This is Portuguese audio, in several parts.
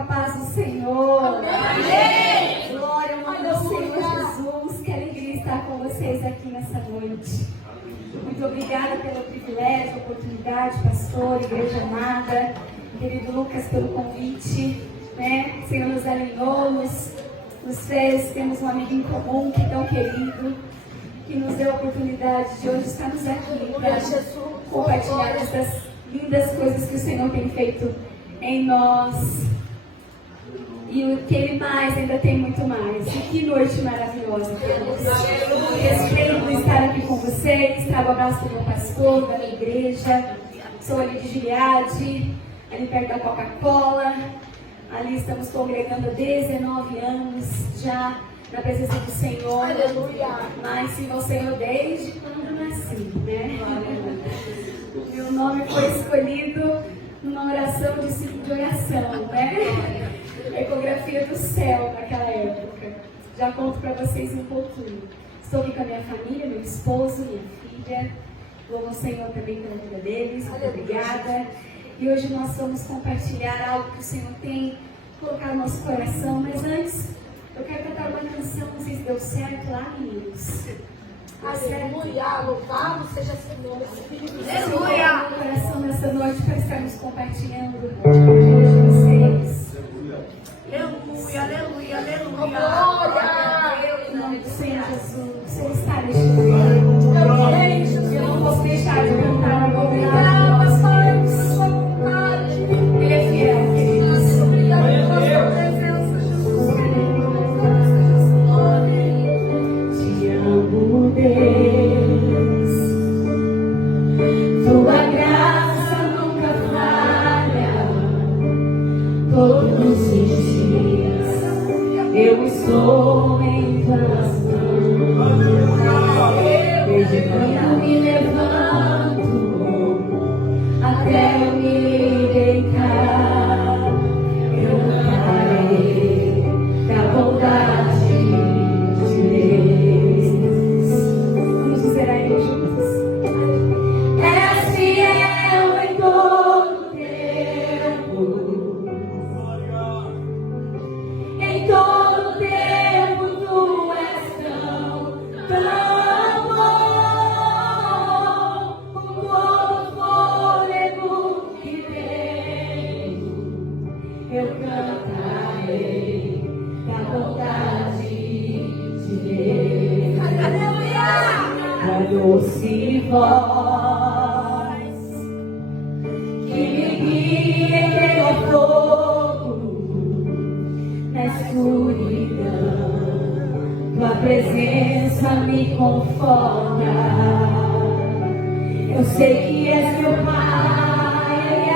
a paz do Senhor. Amém. Glória ao nome do Senhor Jesus. Que alegria estar com vocês aqui nessa noite. Muito obrigada pelo privilégio, oportunidade, pastor, igreja amada, querido Lucas, pelo convite. O Senhor nos alinhou, nos fez, temos um amigo em comum que é tão querido, que nos deu a oportunidade de hoje estarmos aqui para compartilhar essas lindas coisas que o Senhor tem feito em nós. E o que Ele mais ainda tem muito mais. E que noite maravilhosa. Espero por estar aqui com vocês. Trago o abraço do meu pastor, da minha igreja. Sou ali de Gileade, ali perto da Coca-Cola. Ali estamos congregando há 19 anos já na presença do Senhor. Aleluia. Mas sim ao Senhor desde quando nasci, né? Meu nome foi escolhido numa oração de ciclo de oração, né? Ecografia do céu naquela época. Já conto para vocês um pouquinho. Estou aqui com a minha família, meu esposo, minha filha. Louvo ao Senhor também pela vida deles. Muito obrigada. E hoje nós vamos compartilhar algo que o Senhor tem colocado no nosso coração. Mas antes, eu quero cantar uma canção. Não sei se deu certo lá, meninos. Aleluia, louvado seja seu nome, Espírito Santo. Aleluia! Meu coração nessa noite para estarmos compartilhando com vocês. Aleluia, aleluia, aleluia. Glória! Em nome do Senhor Jesus. O Senhor está neste lugar. Eu não posso deixar de cantar uma obrigada. Ele é fiel, queridos. Obrigada pela sua presença, Jesus. Te amo, Deus. Tua graça nunca falha. Todos os dias eu estou em tuas mãos. Desde quando me levanto até eu me deitar, eu cantarei da bondade de Deus. Vamos dizer aí juntos. És fiel em todo tempo. Em todo tempo tu és tão bom. Com todo fôlego que tenho, eu cantarei da bondade de Deus. A doce voz que me guia em meio ao fogo, na escuridão, tua presença me conforta. Eu sei que és meu Pai,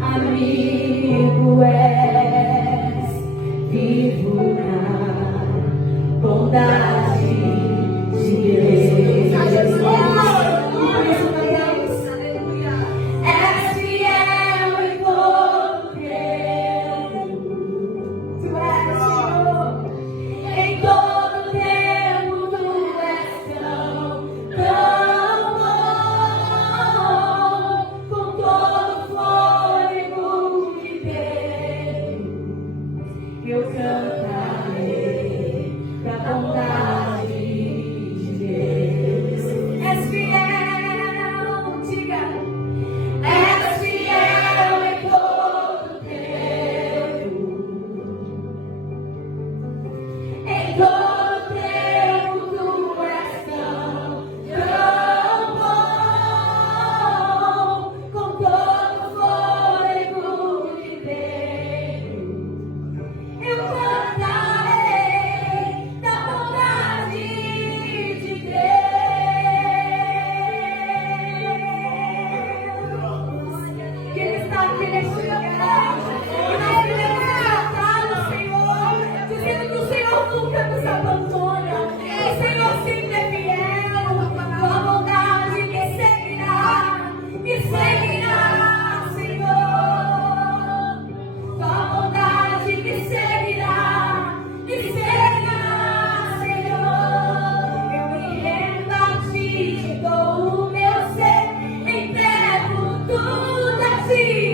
amigo és, vivo na bondade de Deus. És fiel em todo tempo. Tu és, Senhor. Em todo tempo tu és tão bom. Com todo fôlego que tenho, eu cantarei da bondade de Deus. És fiel, diga. És fiel em todo tempo. Em todo tempo tu és tão bom. Com todo fôlego que tenho, eu cantarei da bondade de Deus. Que Ele está aqui neste lugar. E nós queremos cantar ao Senhor, dizendo que o Senhor nunca nos abandona. O Senhor sempre é fiel. Tua bondade me seguirá, Senhor. Tua bondade me seguirá, Senhor. Eu me rendo a ti, dou o meu ser, entrego tudo a ti.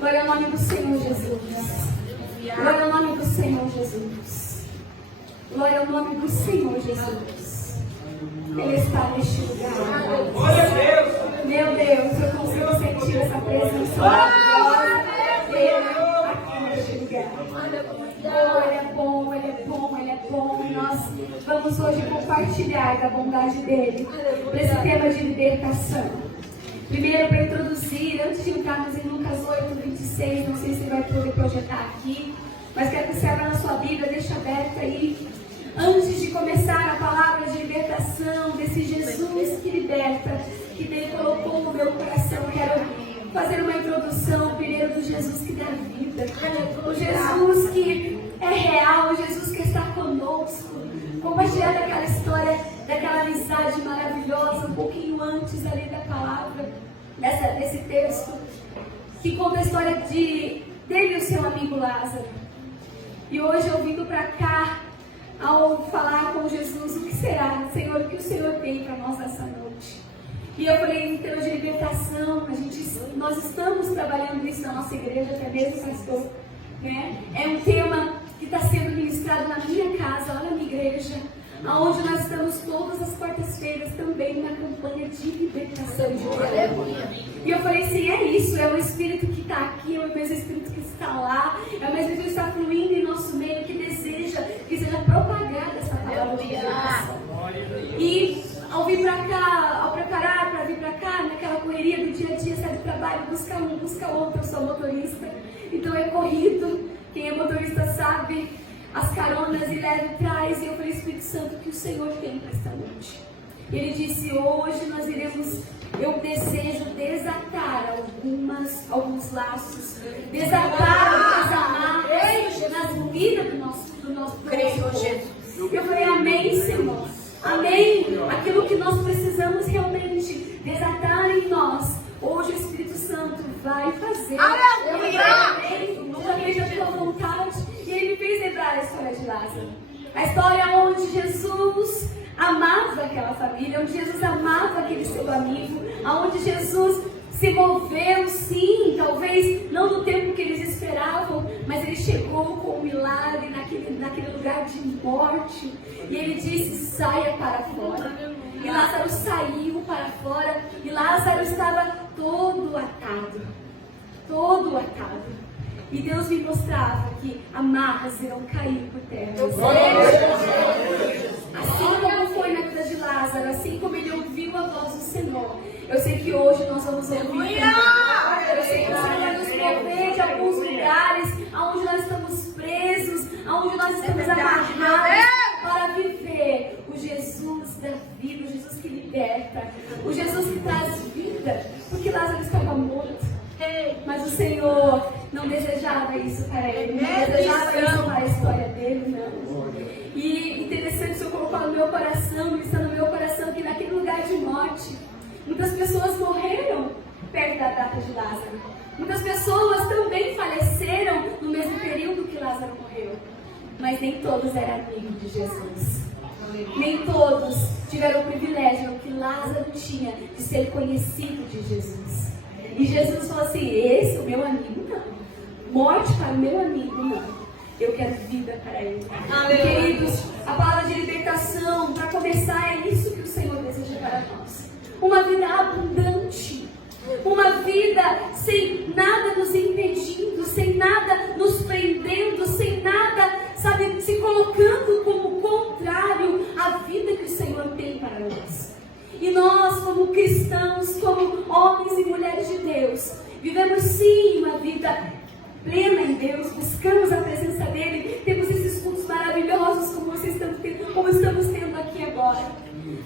Glória ao nome do Senhor Jesus. Glória ao nome do Senhor Jesus. Glória ao nome do Senhor Jesus. Ele está neste lugar. Glória a Deus. Meu Deus, eu consigo sentir essa presença maravilhosa dele aqui neste lugar. Oh, Ele é bom, Ele é bom, Ele é bom. E nós vamos hoje compartilhar da bondade dele para esse tema de libertação. Primeiro, para introduzir, antes de entrarmos em Lucas 8, 26, não sei se vai poder projetar aqui, mas quero que você abra na sua Bíblia, deixa aberta aí. Antes de começar a palavra de libertação, desse Jesus que liberta, que Deus colocou no meu coração, quero fazer uma introdução primeiro do Jesus que dá vida. O Jesus que é real, o Jesus que está conosco. Compartilhar daquela história, daquela amizade maravilhosa, um pouquinho antes ali da palavra, desse texto, que conta a história dele e o seu amigo Lázaro. E hoje eu vindo para cá, ao falar com Jesus, o que será, Senhor, o que o Senhor tem para nós nessa noite? E eu falei em termos de libertação, nós estamos trabalhando isso na nossa igreja, até mesmo, pastor, né? É um tema que está sendo ministrado na minha casa, lá na minha igreja, onde nós estamos todas as quartas-feiras também na campanha de libertação de Deus. E eu falei assim, é isso, é o Espírito que está aqui, é o mesmo Espírito que está lá, é o mesmo Espírito que está fluindo em nosso meio, que deseja que seja propagada essa palavra de libertação. E ao vir para cá, ao preparar para vir para cá, naquela correria do dia a dia, sai do trabalho, busca um, busca outro, eu sou motorista, então é corrido, quem é motorista sabe, as caronas e leva e traz, e eu falei, Espírito Santo, o que o Senhor tem para esta noite? E Ele disse, hoje nós iremos, eu desejo desatar alguns laços, desatar algumas amarras nas vidas do nosso Senhor. Eu falei, amém, Senhor, amém, aquilo que nós precisamos realmente desatar em nós, hoje o Espírito Santo vai fazer. Amém, já veja a tua vontade. E Ele me fez lembrar a história de Lázaro. A história onde Jesus amava aquela família, onde Jesus amava aquele seu amigo, onde Jesus se moveu, sim, talvez não no tempo que eles esperavam, mas Ele chegou com um milagre naquele lugar de morte. E Ele disse, saia para fora. E Lázaro saiu para fora, e Lázaro estava todo atado. Todo atado. E Deus me mostrava que amarras irão cair por terra. Assim como foi na vida de Lázaro, assim como ele ouviu a voz do Senhor, eu sei que hoje nós vamos ouvir também. Eu sei que o Senhor vai nos mover de alguns lugares onde nós estamos presos, onde nós estamos amarrados para viver o Jesus da vida, o Jesus que liberta, o Jesus que traz vida, porque Lázaro estava morto. Mas o Senhor não desejava isso para ele, não desejava isso para a história dele, não. E interessante, o Senhor colocou no meu coração, está no meu coração, que naquele lugar de morte, muitas pessoas morreram perto da data de Lázaro. Muitas pessoas também faleceram no mesmo período que Lázaro morreu. Mas nem todos eram amigos de Jesus. Nem todos tiveram o privilégio que Lázaro tinha de ser conhecido de Jesus. E Jesus falou assim, esse é o meu amigo, não. Morte para o meu amigo, não. Eu quero vida para ele. E, queridos, a palavra de libertação, para começar, é isso que o Senhor deseja para nós. Uma vida abundante. Uma vida sem nada nos impedindo, sem nada nos prendendo, sem nada, sabe, se colocando como contrário à vida que o Senhor tem para nós. E nós, como cristãos, como homens e mulheres de Deus, vivemos sim uma vida plena em Deus, buscamos a presença dEle, temos esses cultos maravilhosos como estamos tendo aqui agora.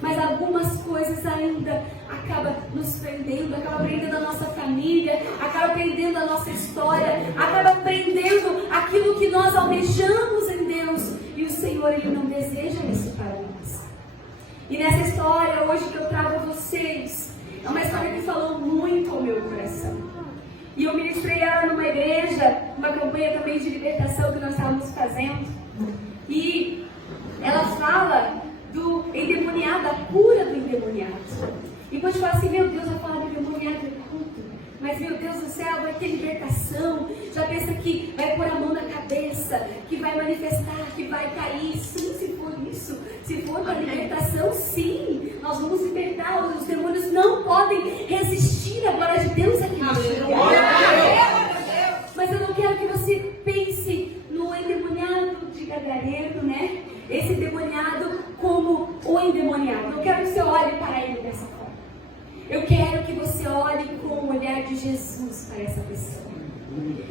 Mas algumas coisas ainda acabam nos prendendo, acabam prendendo a nossa família, acabam prendendo a nossa história, acabam prendendo aquilo que nós almejamos em Deus. E o Senhor, Ele não deseja isso para nós. E nessa história, hoje que eu trago a vocês, é uma história que falou muito ao meu coração. E eu ministrei ela numa igreja, uma campanha também de libertação que nós estávamos fazendo. E ela fala do endemoniado, a cura do endemoniado. E quando fala assim, meu Deus, a palavra endemoniado é culto. Mas, meu Deus do céu, vai ter libertação. Já pensa que vai pôr a mão na cabeça, que vai manifestar, que vai cair. Sim, se for isso. Se for para libertação, sim. Nós vamos libertar. Os demônios não podem resistir à glória de Deus aqui nesse lugar. Mas eu não quero que você pense no endemoniado de Gadareno, né? Esse endemoniado como o endemoniado. Eu quero que você olhe para ele dessa forma. Eu quero que você olhe com o olhar de Jesus para essa pessoa.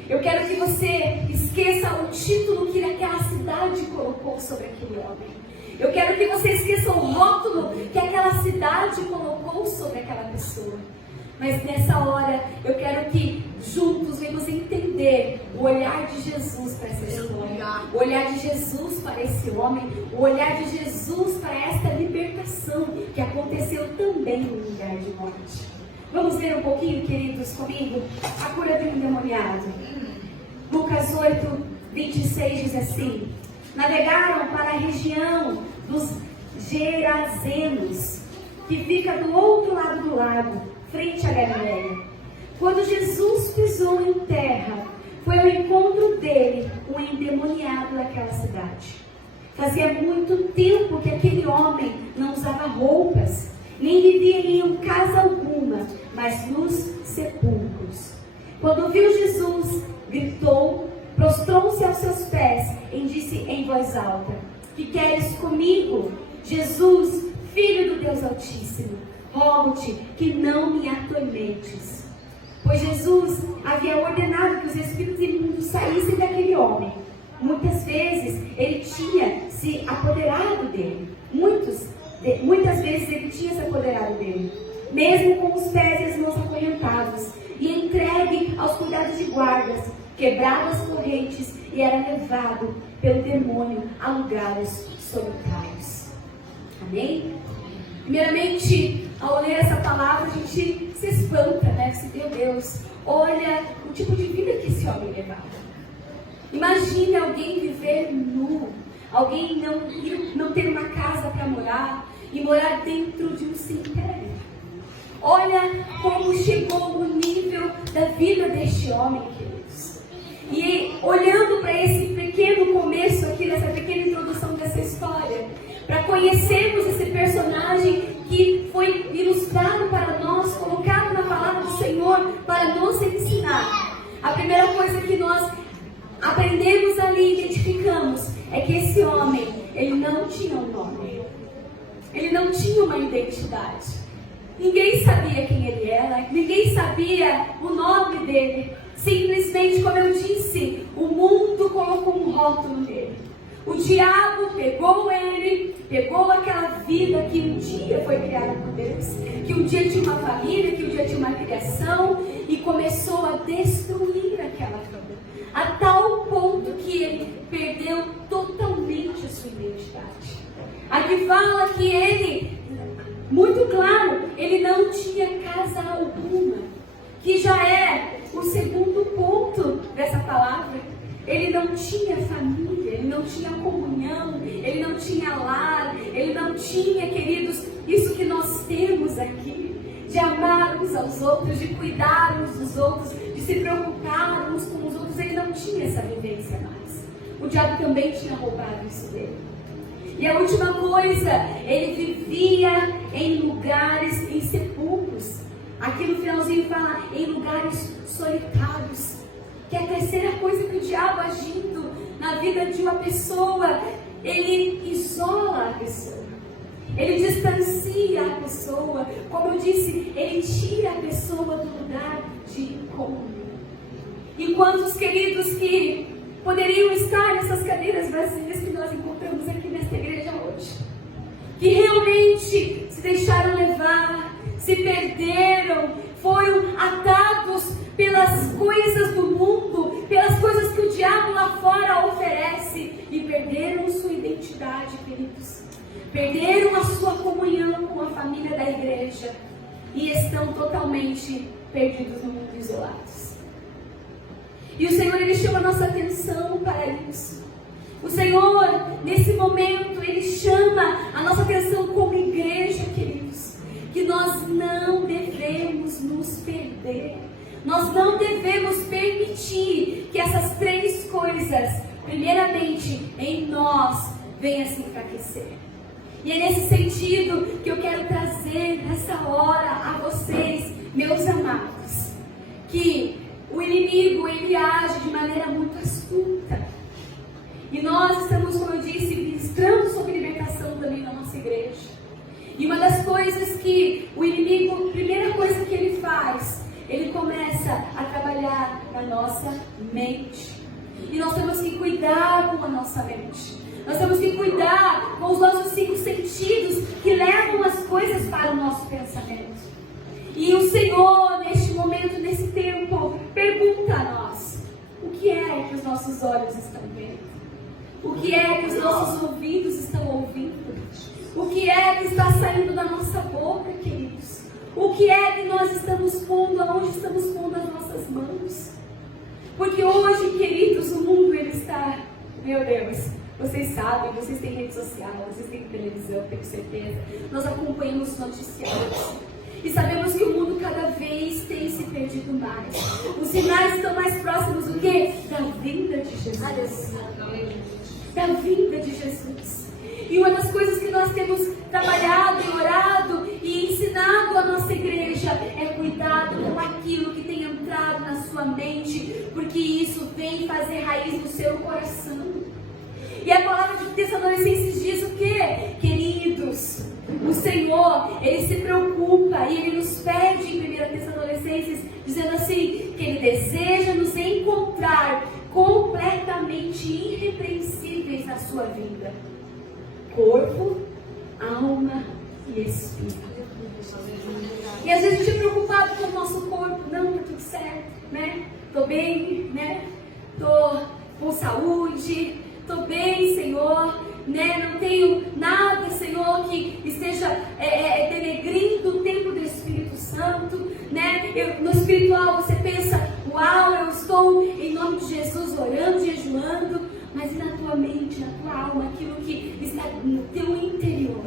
Eu quero que você esqueça o título que aquela cidade colocou sobre aquele homem. Eu quero que você esqueça o rótulo que aquela cidade colocou sobre aquela pessoa. Mas nessa hora, eu quero que juntos venhamos entender o olhar de Jesus para essa história. O olhar de Jesus para esse homem. O olhar de Jesus para esta libertação que aconteceu também no lugar de morte. Vamos ver um pouquinho, queridos, comigo? A cura do endemoniado. Lucas 8, 26 diz assim: navegaram para a região dos Gerazenos, que fica do outro lado do lago, frente a Galileia. Quando Jesus pisou em terra, foi ao encontro dele um endemoniado daquela cidade. Fazia muito tempo que aquele homem não usava roupas, nem vivia em casa alguma, mas nos sepulcros. Quando viu Jesus, gritou, prostrou-se aos seus pés e disse em voz alta: que queres comigo, Jesus, Filho do Deus Altíssimo? Rogo-te que não me atormentes. Pois Jesus havia ordenado que os espíritos imundos saíssem daquele homem. Muitas vezes ele tinha se apoderado dele. Muitas vezes ele tinha se apoderado dele, mesmo com os pés e as mãos acorrentados, e entregue aos cuidados de guardas, quebrava as correntes e era levado pelo demônio a lugares solitários. Amém? Primeiramente, ao ler essa palavra, a gente se espanta, né? Meu Deus, olha o tipo de vida que esse homem levava. Imagine alguém viver nu, alguém não ter uma casa para morar e morar dentro de um cemitério. Olha como chegou o nível da vida deste homem, queridos. E olhando para esse pequeno começo aqui, nessa pequena introdução dessa história, para conhecermos esse personagem que foi ilustrado para nós, colocado na palavra do Senhor para nos ensinar. A primeira coisa que nós aprendemos ali, identificamos, é que esse homem, ele não tinha um nome. Ele não tinha uma identidade. Ninguém sabia quem ele era, ninguém sabia o nome dele. Simplesmente, como eu disse, o mundo colocou um rótulo nele. O diabo pegou ele, pegou aquela vida que um dia foi criada por Deus, que um dia tinha uma família, que um dia tinha uma criação, e começou a destruir aquela vida, a tal ponto que ele perdeu totalmente a sua identidade. Aqui fala que ele, muito claro, ele não tinha casa alguma, que já é o segundo ponto dessa palavra. Ele não tinha família, ele não tinha comunhão, ele não tinha lar, ele não tinha, queridos, isso que nós temos aqui, de amar uns aos outros, de cuidar uns dos outros, de se preocupar uns com os outros. Ele não tinha essa vivência mais. O diabo também tinha roubado isso dele. E a última coisa, ele vivia em lugares, em sepulcros. Aqui no finalzinho fala em lugares solitários. Que é a terceira coisa que o diabo agindo na vida de uma pessoa, ele isola a pessoa, ele distancia a pessoa, como eu disse, ele tira a pessoa do lugar de comunhão. E quantos queridos que poderiam estar nessas cadeiras vazias que nós encontramos aqui nesta igreja hoje, que realmente se deixaram levar, se perderam, foram atados pelas coisas do mundo, pelas coisas que o diabo lá fora oferece, e perderam sua identidade, queridos. Perderam a sua comunhão com a família da igreja e estão totalmente perdidos no mundo, isolados. E o Senhor, ele chama a nossa atenção para isso. O Senhor, nesse momento, ele chama a nossa atenção como igreja, queridos, que nós não devemos nos perder. Nós não devemos permitir que essas três coisas, primeiramente, em nós, venham se enfraquecer. E é nesse sentido que eu quero trazer nessa hora a vocês, meus amados, que o inimigo, ele age de maneira muito astuta. E nós estamos, como eu disse, ministrando sobre libertação também na nossa igreja. E uma das coisas que o inimigo, a primeira coisa que ele faz, ele começa a trabalhar na nossa mente. E nós temos que cuidar com a nossa mente. Nós temos que cuidar com os nossos 5 sentidos que levam as coisas para o nosso pensamento. E o Senhor, neste momento, nesse tempo, pergunta a nós: o que é que os nossos olhos estão vendo? O que é que os nossos ouvidos estão ouvindo? O que é que está saindo da nossa boca, queridos? O que é que nós estamos pondo, aonde estamos pondo as nossas mãos? Porque hoje, queridos, o mundo ele está, meu Deus, vocês sabem, vocês têm rede social, vocês têm televisão, tenho certeza. Nós acompanhamos noticiários e sabemos que o mundo cada vez tem se perdido mais. Os sinais estão mais próximos do que? Da vinda de Jesus. Da vinda de Jesus. E uma das coisas que nós temos trabalhado e orado e ensinado à nossa igreja é cuidado com aquilo que tem entrado na sua mente, porque isso vem fazer raiz no seu coração. E a palavra de Tessalonicenses diz o quê? Queridos, o Senhor, Ele se preocupa e Ele nos pede em 1 Tessalonicenses, dizendo assim, que Ele deseja nos encontrar completamente irrepreensíveis na sua vida. Corpo, alma e espírito. E às vezes a gente é preocupado com o nosso corpo. Não, tá tudo certo, né? Tô bem, né? Tô com saúde, tô bem, Senhor, né? Não tenho nada, Senhor, que esteja denegrindo o templo do Espírito Santo, né? No espiritual você pensa, uau, eu estou em nome de Jesus orando, jejuando. Mas e na tua mente, na tua alma, aquilo que está no teu interior?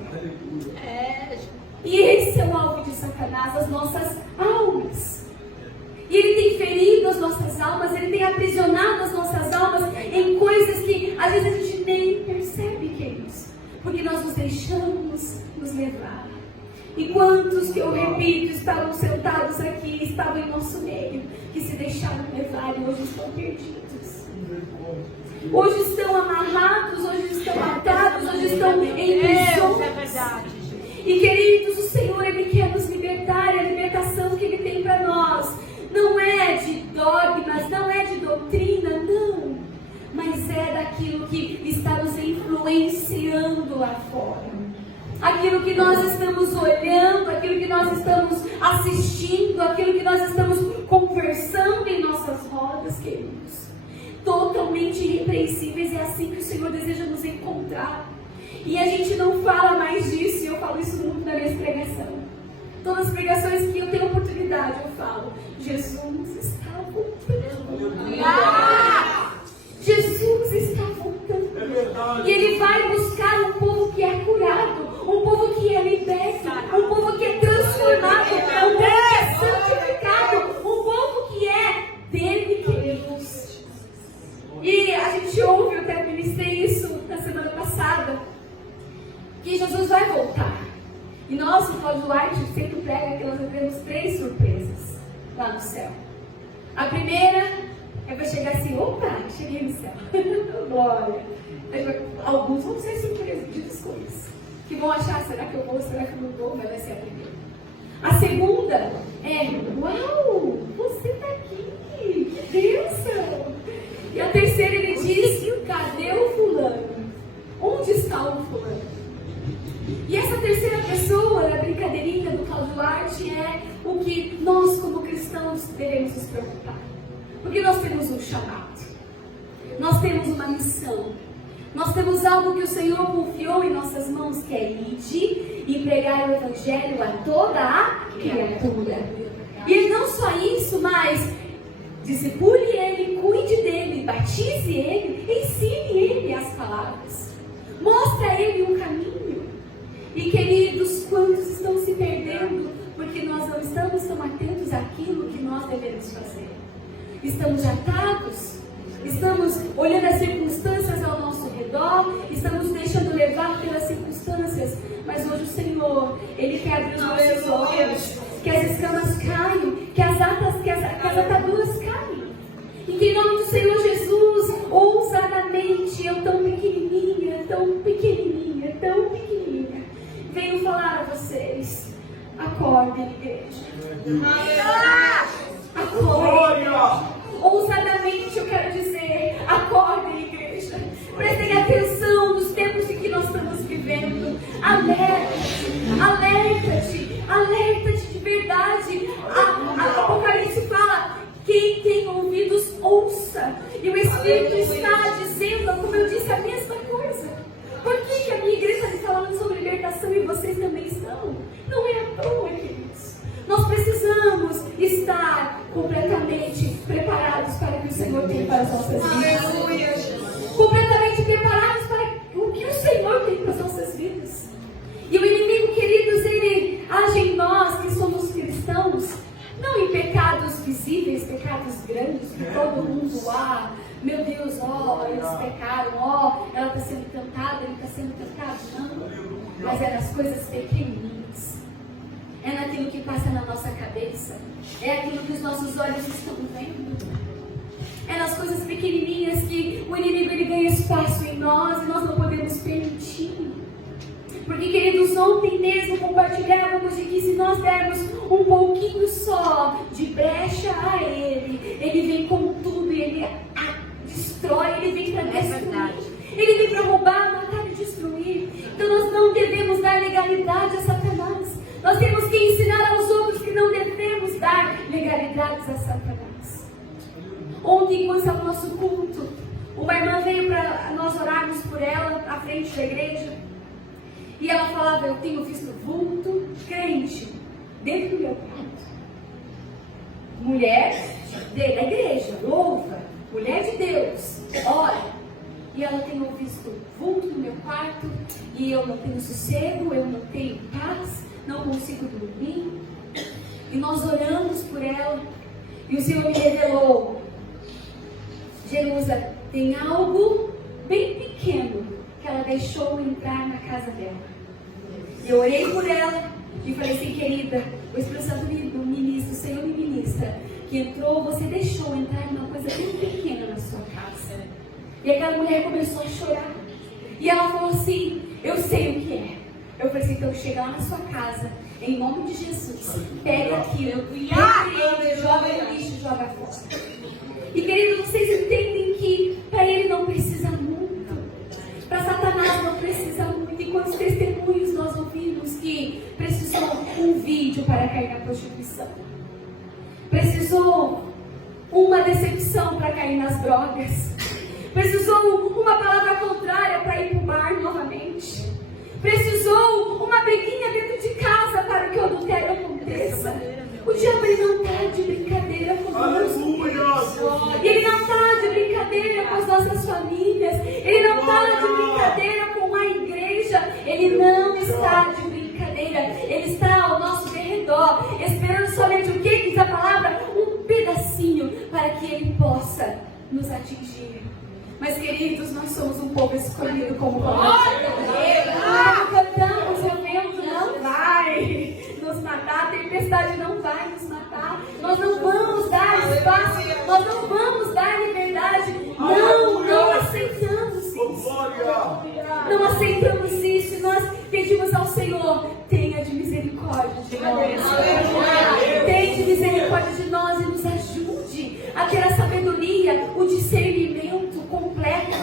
E esse é o alvo de Satanás, as nossas almas. E ele tem ferido as nossas almas, ele tem aprisionado as nossas almas em coisas que às vezes a gente nem percebe, queridos. Porque nós nos deixamos nos levar. E quantos que eu repito, estavam sentados aqui, estavam em nosso meio, que se deixaram levar e hoje estão perdidos. Hoje estão amarrados, hoje estão atados, hoje estão em prisões. E queridos, o Senhor, Ele quer nos libertar, e a libertação que Ele tem para nós não é de dogmas, não é de doutrina, não. Mas é daquilo que está nos influenciando lá fora. Aquilo que nós estamos olhando, aquilo que nós estamos assistindo, aquilo que nós estamos conversando em nossas rodas, queridos. Totalmente irrepreensíveis, é assim que o Senhor deseja nos encontrar. E a gente não fala mais disso, e eu falo isso muito na minha pregação. Todas as pregações que eu tenho oportunidade, eu falo, Jesus está voltando. Jesus está voltando. E Ele vai buscar um povo que é curado, um povo que é liberto, um povo que é transformado, um povo que é santificado, um povo que é dele, queridos. E a gente ouve, eu até ministrei isso na semana passada, que Jesus vai voltar. E nós, no Cláudio Duarte, sempre prega que nós teremos 3 surpresas lá no céu. A primeira é para chegar assim, opa, cheguei no céu. Glória. Alguns vão ser surpreendidos com isso. Que vão achar, será que eu vou, será que eu não vou? Mas vai ser a primeira. A segunda é, uau, você está aqui, que bênção. E a terceira ele diz, cadê o fulano? Onde está o fulano? E essa terceira pessoa, a brincadeirinha do Cláudio Duarte, é o que nós como cristãos devemos nos preocupar. Porque nós temos um chamado. Nós temos uma missão. Nós temos algo que o Senhor confiou em nossas mãos, que é ide e pregar o Evangelho a toda a criatura. E não só isso, mas discipule ele, cuide dele, batize ele, ensine ele as palavras. Mostre a ele um caminho. E queridos, quantos estão se perdendo porque porque nós não estamos tão atentos àquilo que nós devemos fazer. Estamos atados, estamos olhando as circunstâncias ao nosso redor, estamos deixando levar pelas circunstâncias, mas hoje o Senhor, Ele quer abrir os nossos olhos, que as escamas caiam, que as ataduras caem, e que em nome do Senhor Jesus, ousadamente, eu tão pequenininha, venho falar a vocês: acordem, igreja. Acordem. Ousadamente eu quero dizer: acordem, igreja. Prestem atenção nos tempos em que nós estamos vivendo. Alerta-te de verdade. A Apocalipse fala: quem tem ouvidos, ouça. E o Espírito está dizendo, como eu disse, a mesma coisa. Por que a minha igreja está falando sobre libertação e vocês também estão? Não é à toa, queridos. Nós precisamos estar completamente preparados para o que o Senhor tem para as nossas vidas. Completamente preparados para o que o Senhor tem para as nossas vidas. E o inimigo, queridos, ele age em nós que somos cristãos, não em pecados visíveis, pecados grandes, que todo mundo, meu Deus, eles pecaram, ela está sendo tentada, ele está sendo tentado, não. Mas é nas coisas pequenininhas, é naquilo que passa na nossa cabeça, é aquilo que os nossos olhos estão vendo, é nas coisas pequenininhas que o inimigo ele ganha espaço em nós e nós não podemos permitir. Porque, queridos, ontem mesmo compartilhávamos de que se nós dermos um pouquinho só de brecha a ele vem com tudo e ele destrói, ele vem para destruir. Ele vem para roubar, matar e destruir. Então nós não devemos dar legalidade a Satanás. Nós temos que ensinar aos outros que não devemos dar legalidades a Satanás. Ontem, enquanto ao nosso culto, uma irmã veio para nós orarmos por ela, à frente da igreja. E ela falava: eu tenho visto vulto, crente, dentro do meu quarto. Mulher da igreja, louva, mulher de Deus, ora. E ela tem visto vulto no meu quarto, e eu não tenho sossego, eu não tenho paz, não consigo dormir. E nós oramos por ela, e o Senhor me revelou: Jerusa, tem algo bem pequeno que ela deixou entrar na casa dela. Eu orei por ela e falei assim: querida, o Espírito Santo me ministra, o Senhor me ministra, que entrou, você deixou entrar uma coisa bem pequena na sua casa. E aquela mulher começou a chorar. E ela falou assim: eu sei o que é. Eu falei assim: então chega lá na sua casa, em nome de Jesus, pega aquilo, repreende, joga no lixo, joga fora. E queridos, vocês entendem que para ele não precisa muito, para Satanás não precisa muito. E quantos testemunhos nós ouvimos que precisou um vídeo para cair na prostituição, precisou uma decepção para cair nas drogas, precisou uma palavra contrária para ir para o bar novamente, precisou uma briguinha dentro de casa para que o adultério aconteça. O diabo ele não está de brincadeira conosco. Ele não está de brincadeira com as nossas famílias. Ele não está de brincadeira com a igreja. Ele não está de brincadeira. Ele está ao nosso derredor, esperando somente o que diz a palavra? Um pedacinho para que ele possa nos atingir. Mas, queridos, nós somos um povo escolhido como cantamos, o vento não vai nos matar, a tempestade não vai nos matar, nós não vamos dar espaço, nós não vamos dar liberdade, não aceitamos isso, não aceitamos isso, e nós pedimos ao Senhor: tenha de misericórdia de nós, tenha de misericórdia de nós e nos ajude a ter a sabedoria, o discernimento completo,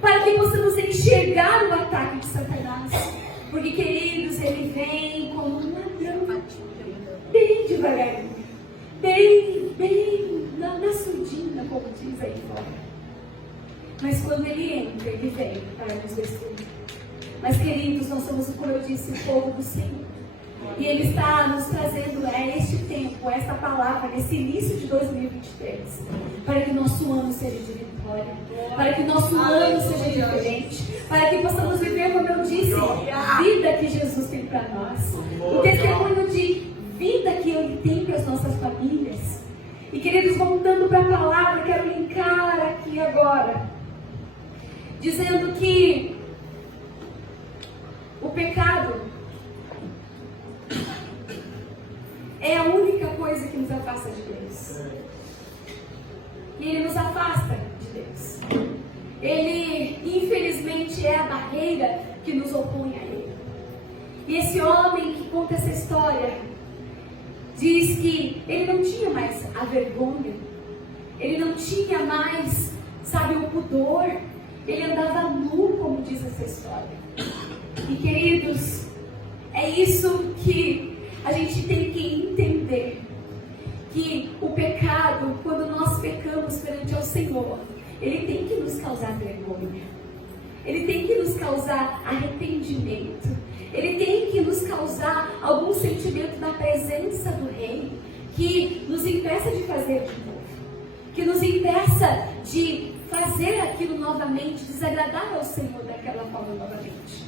para que possamos enxergar o ataque de Satanás. Porque, queridos, ele vem como um ladrão, bem devagarinho, bem na surdina, como diz aí fora. Mas quando ele entra, ele vem para nos destruir. Mas, queridos, nós somos, como eu disse, o povo do Senhor. E Ele está nos trazendo este tempo, esta palavra, nesse início de 2023, para que nosso ano seja de vitória, para que nosso ano seja diferente, para que possamos viver, como eu disse, a vida que Jesus tem para nós. O testemunho de vida que Ele tem para as nossas famílias. E queridos, voltando para a palavra, quero linkar aqui agora, dizendo que o pecado é a única coisa que nos afasta de Deus. E Ele nos afasta de Deus. Ele, infelizmente, é a barreira que nos opõe a Ele. E esse homem que conta essa história diz que ele não tinha mais a vergonha, ele não tinha mais, sabe, o pudor, ele andava nu, como diz essa história. E queridos, é isso que a gente tem que entender, que o pecado, quando nós pecamos perante ao Senhor, ele tem que nos causar vergonha, ele tem que nos causar arrependimento, ele tem que nos causar algum sentimento na presença do Rei, que nos impeça de fazer de novo, que nos impeça de fazer aquilo novamente, desagradar ao Senhor daquela forma novamente.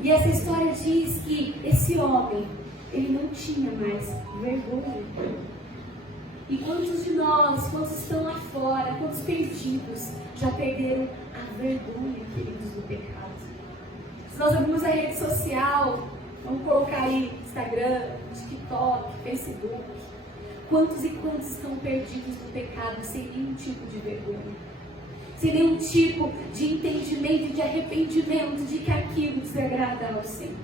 E essa história diz que esse homem, ele não tinha mais vergonha. E quantos de nós, quantos estão lá fora, quantos perdidos, já perderam a vergonha, queridos, do pecado? Se nós abrimos a rede social, vamos colocar aí Instagram, TikTok, Facebook, quantos e quantos estão perdidos no pecado sem nenhum tipo de vergonha, sem nenhum tipo de entendimento, de arrependimento de que aquilo desagrada ao Senhor.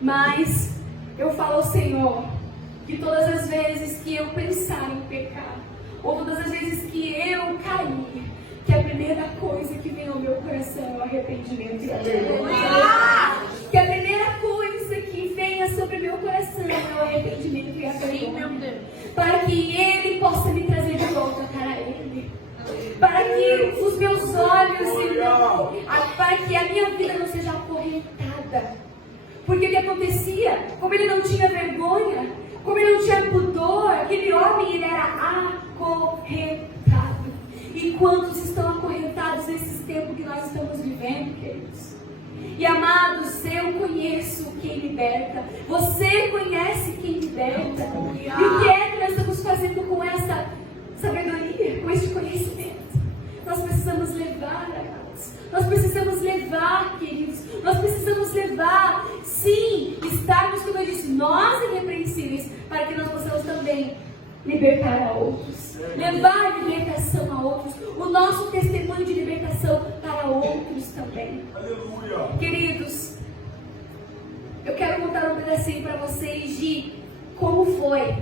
Mas eu falo ao Senhor que todas as vezes que eu pensar em pecar, ou todas as vezes que eu cair, que a primeira coisa que vem ao meu coração é o arrependimento e a vergonha. Que a primeira coisa que venha sobre o meu coração é o arrependimento e a vergonha. Para que Ele possa me trazer de volta para Ele. Para que os meus olhos, para que a minha vida não seja acorrentada. Porque o que acontecia, como ele não tinha vergonha, como ele não tinha pudor, aquele homem, ele era acorrentado. E quantos estão acorrentados nesses tempos que nós estamos vivendo, queridos? E amados, eu conheço quem liberta. Você conhece quem liberta. E o que é que nós estamos fazendo com essa sabedoria, com esse conhecimento? Nós precisamos levar, amados. Nós precisamos levar, queridos. Nós precisamos levar, sim, estarmos, como eu disse, nós irrepreensíveis, para que nós possamos também libertar a outros. Levar libertação a outros. O nosso testemunho de libertação para outros também. Aleluia. Queridos, eu quero contar um pedacinho para vocês de como foi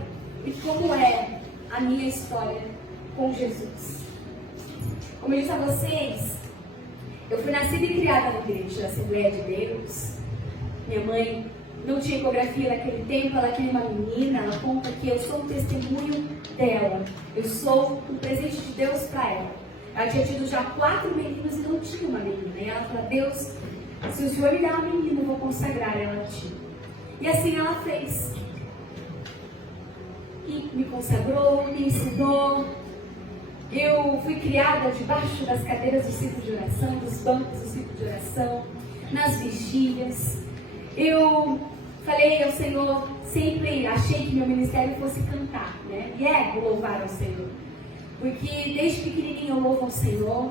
e como é a minha história com Jesus. Como eu disse a vocês, eu fui nascida e criada na igreja da Assembleia de Deus. Minha mãe não tinha ecografia naquele tempo, ela queria uma menina. Ela conta que eu sou um testemunho dela. Eu sou um presente de Deus para ela. Ela tinha tido já 4 meninos e não tinha uma menina. E ela falou: Deus, se o Senhor me der uma menina, eu vou consagrar ela a Ti. E assim ela fez. E me consagrou, me ensinou. Eu fui criada debaixo das cadeiras do círculo de oração, dos bancos do círculo de oração, nas vigílias. Eu falei ao Senhor, sempre achei que meu ministério fosse cantar, né? E é louvar ao Senhor. Porque desde pequenininho eu louvo ao Senhor.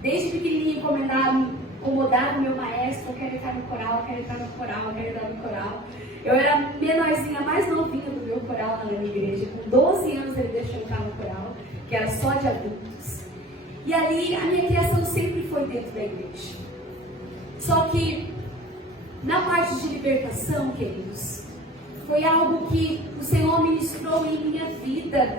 Desde pequenininho incomodava o meu maestro: eu quero entrar no coral, eu quero entrar no coral, eu quero entrar no coral. Eu era a menorzinha, mais novinha do meu coral na minha igreja. Com 12 anos ele deixou eu entrar no coral, que era só de adultos. E ali a minha criação sempre foi dentro da igreja. Só que na parte de libertação, queridos, foi algo que o Senhor ministrou em minha vida,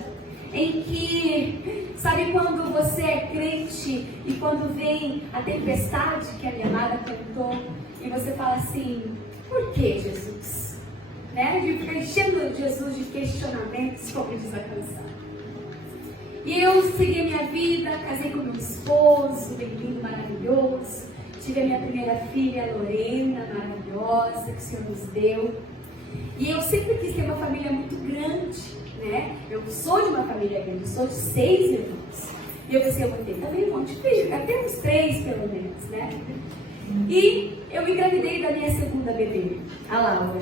em que, sabe quando você é crente e quando vem a tempestade que a minha amada cantou, e você fala assim: por que, Jesus? Né? De ficar enchendo Jesus de questionamentos, como diz a canção. E eu segui a minha vida, casei com meu esposo, bem lindo, maravilhoso. Tive a minha primeira filha, Lorena, maravilhosa, que o Senhor nos deu. E eu sempre quis ter uma família muito grande, né? Eu sou de uma família grande, eu sou de 6 irmãos. E eu pensei: eu vou ter também um monte de filhos, até uns 3 pelo menos, né? E eu engravidei da minha segunda bebê, a Laura.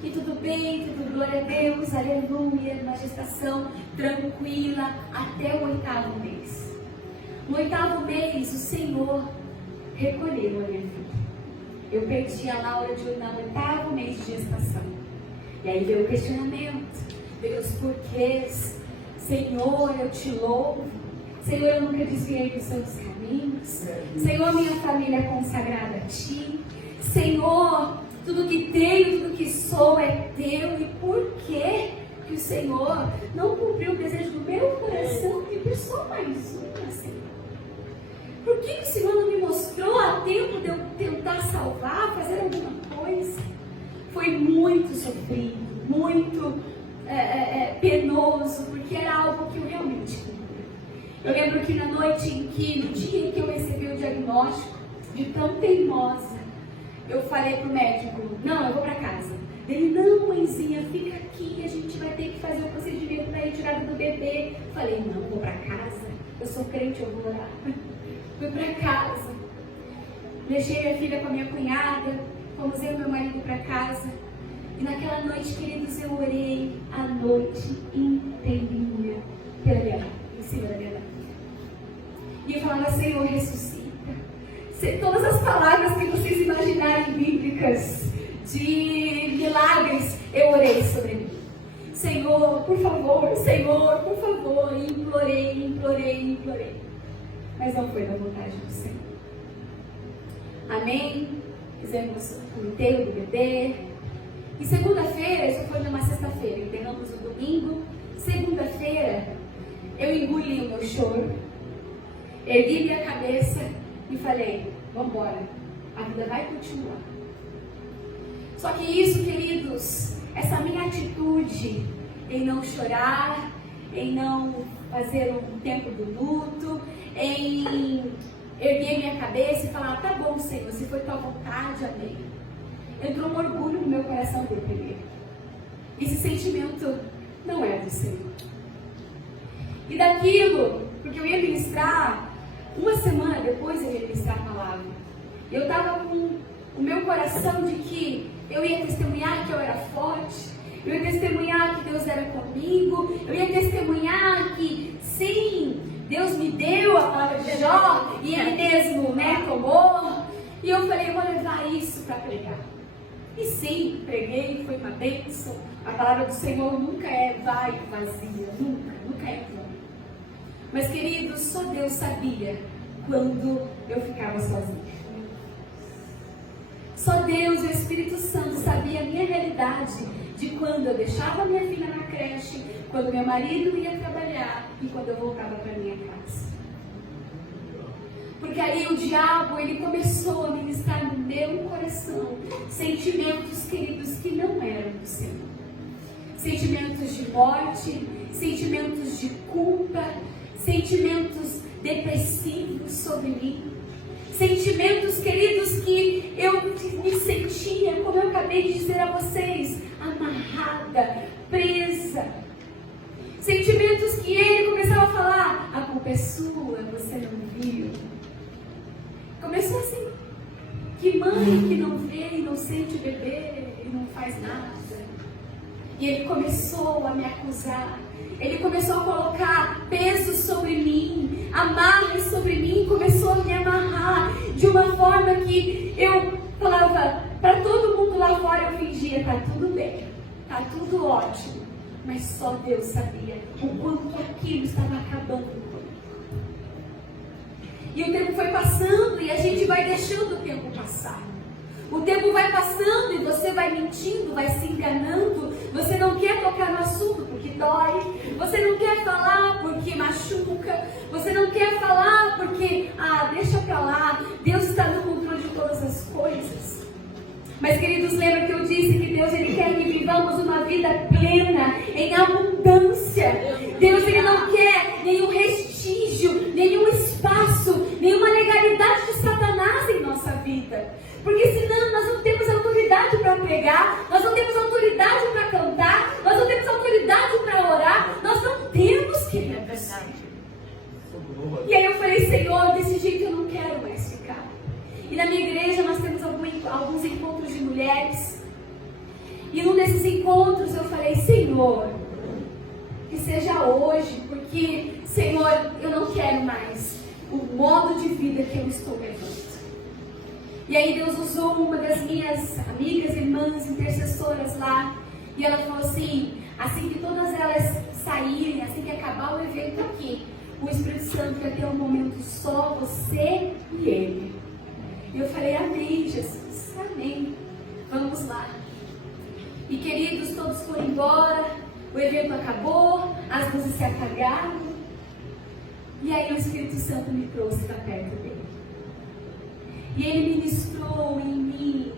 que tudo bem, tudo glória a Deus, aleluia, uma gestação tranquila até o 8º mês. No 8º mês, o Senhor recolheu a minha vida. Eu perdi a Laura no 8º mês de gestação. E aí veio o questionamento, veio os porquês. Senhor, eu te louvo. Senhor, eu nunca desviei dos seus caminhos. Senhor, minha família é consagrada a ti. Senhor, tudo que tenho, tudo que sou é teu. E por que o Senhor não cumpriu o desejo do meu coração de ter só mais uma, Senhor? Por que o Senhor não me mostrou a tempo de eu tentar salvar, fazer alguma coisa? Foi muito sofrido, muito penoso, porque era algo que eu realmente queria. Eu lembro que no dia em que eu recebi o diagnóstico, de tão teimosa, eu falei pro médico, não, eu vou para casa. Ele, não, mãezinha, fica aqui, a gente vai ter que fazer o procedimento para retirada do bebê. Falei, não, vou para casa, eu sou crente, eu vou orar. Fui para casa, deixei minha filha com a minha cunhada, fomos eu e meu marido para casa. E naquela noite, queridos, eu orei a noite inteirinha pela minha mãe, em cima da minha mãe. E eu falava, Senhor, ressuscita. Todas as palavras que vocês imaginarem bíblicas, de milagres, eu orei sobre mim. Senhor, por favor, Senhor, por favor. E implorei. Mas não foi da vontade do Senhor. Amém? Fizemos o enterro do bebê. E segunda-feira, isso foi numa sexta-feira, enterramos o domingo. Segunda-feira, eu engoli o meu choro, ergui minha cabeça e falei, vamos embora, a vida vai continuar. Só que isso, queridos, essa minha atitude em não chorar, em não fazer um tempo do luto, em erguer minha cabeça e falar, tá bom, Senhor, se foi tua vontade, amém. Entrou um orgulho no meu coração por primeiro. Esse sentimento não é do Senhor. E daquilo, porque eu ia ministrar, uma semana depois eu ia ministrar a palavra. Eu estava com o meu coração de que eu ia testemunhar que eu era forte, eu ia testemunhar que Deus era comigo, eu ia testemunhar que sim, Deus me deu a palavra de Jó e Ele mesmo tomou. E eu falei, eu vou levar isso para pregar. E sim, preguei, foi uma bênção. A palavra do Senhor nunca vai vazia, nunca é plana. Mas, queridos, só Deus sabia quando eu ficava sozinha. Só Deus e o Espírito Santo sabia a minha realidade de quando eu deixava minha filha na creche, quando meu marido ia trabalhar e quando eu voltava para minha casa. Porque aí o diabo, ele começou a ministrar no meu coração sentimentos, queridos, que não eram do Senhor. Sentimentos de morte, sentimentos de culpa, sentimentos depressivos sobre mim. Sentimentos, queridos, que eu me sentia, como eu acabei de dizer a vocês, amarrada, presa. Sentimentos que ele começava a falar, a culpa é sua, você não viu. Começou assim, que mãe que não vê e não sente o bebê e não faz nada. E ele começou a me acusar, ele começou a colocar peso sobre mim, amarras sobre mim, começou a me amarrar de uma forma que eu falava, para todo mundo lá fora eu fingia, tá tudo bem, tá tudo ótimo, mas só Deus sabia o quanto aquilo estava acabando comigo. E o tempo foi passando e a gente vai deixando o tempo passar. O tempo vai passando e você vai mentindo, vai se enganando. Você não quer tocar no assunto porque dói. Você não quer falar porque machuca. Você não quer falar porque, deixa pra lá. Deus está no controle de todas as coisas. Mas, queridos, lembra que eu disse que Deus, Ele quer que vivamos uma vida plena, em abundância. Deus, Ele não quer nenhum restígio, nenhum espaço, nenhuma legalidade de Satanás em nossa vida. Porque senão nós não temos autoridade para pregar, nós não temos autoridade para cantar, nós não temos autoridade para orar, nós não temos, queridos. E aí eu falei, Senhor, desse jeito eu não quero mais ficar. E na minha igreja nós temos alguns encontros de mulheres. E num desses encontros eu falei, Senhor, que seja hoje, porque, Senhor, eu não quero mais o modo de vida que eu estou levando. E aí Deus usou uma das minhas amigas, irmãs, intercessoras lá, e ela falou assim que todas elas saírem, assim que acabar o evento aqui, o Espírito Santo vai ter um momento só, você e ele. E eu falei, amém, Jesus, amém. Vamos lá. E queridos, todos foram embora, o evento acabou, as luzes se apagaram. E aí o Espírito Santo me trouxe para perto dele. E ele ministrou em mim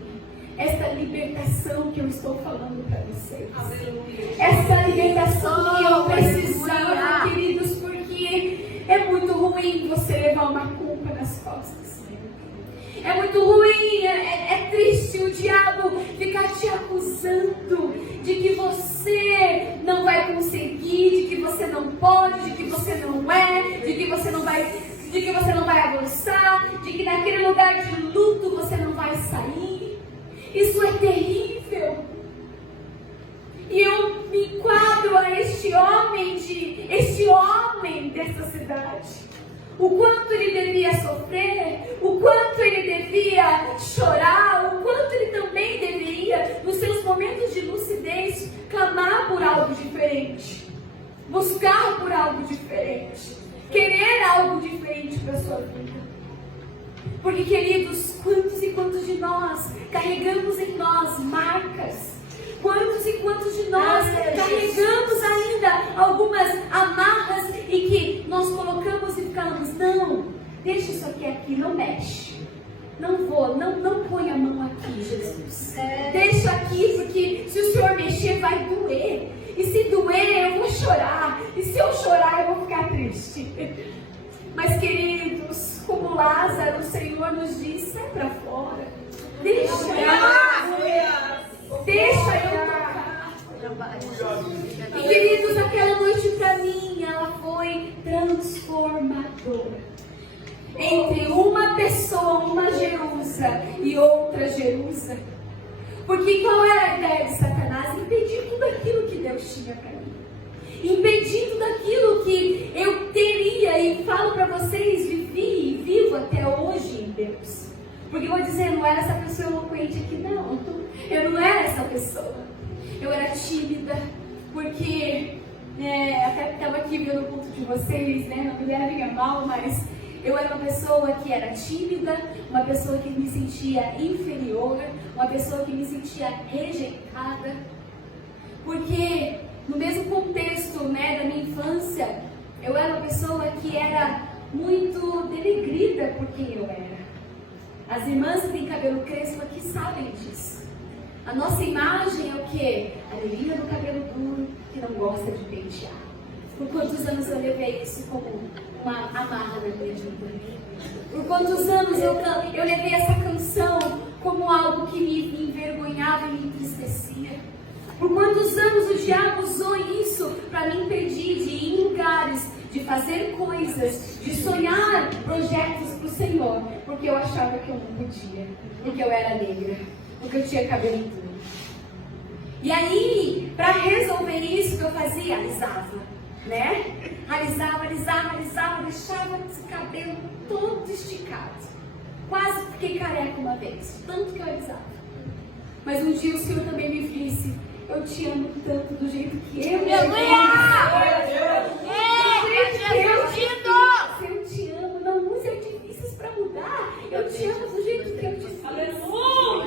esta libertação que eu estou falando para vocês. Aleluia. Essa libertação que eu precisava, queridos, porque é muito ruim você levar uma culpa nas costas. É muito ruim, é triste o diabo ficar te acusando de que você não vai conseguir, de que você não pode, de que você não é, de que você não vai avançar, de que naquele lugar de luto você não vai sair. Isso é terrível. E eu me enquadro a este homem dessa cidade. O quanto ele devia sofrer, o quanto ele devia chorar, o quanto ele também deveria, nos seus momentos de lucidez, clamar por algo diferente, buscar por algo diferente, querer algo diferente para a sua vida. Porque, queridos, quantos e quantos de nós carregamos em nós marcas? Quantos e quantos de nós carregamos ainda algumas amarras e que nós colocamos e ficamos, não, deixa isso aqui, não mexe. Não põe a mão aqui, Jesus. Deixa aqui, porque se o Senhor mexer vai doer. E se doer, eu vou chorar. E se eu chorar, eu vou ficar triste. Mas, queridos, como Lázaro, o Senhor nos diz, sai pra fora. Deixa eu tocar. E, queridos, aquela noite pra mim, ela foi transformadora. Entre uma pessoa, uma Jerusa e outra Jerusa. Porque qual era a ideia de Satanás? Impedir tudo aquilo que Deus tinha para mim. Impedir tudo aquilo que eu teria, e falo para vocês, vivi e vivo até hoje em Deus. Porque eu vou dizer, não era essa pessoa eloquente aqui, não. Eu não era essa pessoa. Eu era tímida, porque até estava aqui vendo o culto de vocês, né? Não me levem a mal, mas eu era uma pessoa que era tímida, uma pessoa que me sentia inferior, uma pessoa que me sentia rejeitada. Porque no mesmo contexto, né, da minha infância, eu era uma pessoa que era muito denegrida por quem eu era. As irmãs que têm cabelo crespo aqui sabem disso. A nossa imagem é o quê? A menina do cabelo duro que não gosta de pentear. Por quantos anos eu levei isso como uma amarra na minha vida? Por quantos anos eu levei essa canção como algo que me envergonhava e me entristecia? Por quantos anos o diabo usou isso para me impedir de ir em lugares, de fazer coisas, de sonhar projetos para o Senhor, porque eu achava que eu não podia, porque eu era negra, porque eu tinha cabelo duro. E aí, para resolver isso, o que eu fazia? Alisava, né? Alisava, deixava esse cabelo todo esticado. Quase fiquei careca uma vez, tanto que eu alisava. Mas um dia o Senhor também me disse, eu te amo tanto do jeito que eu te amo. Eu te amo, não use artifícios para mudar. Eu te amo do jeito que eu te fiz. Aleluia!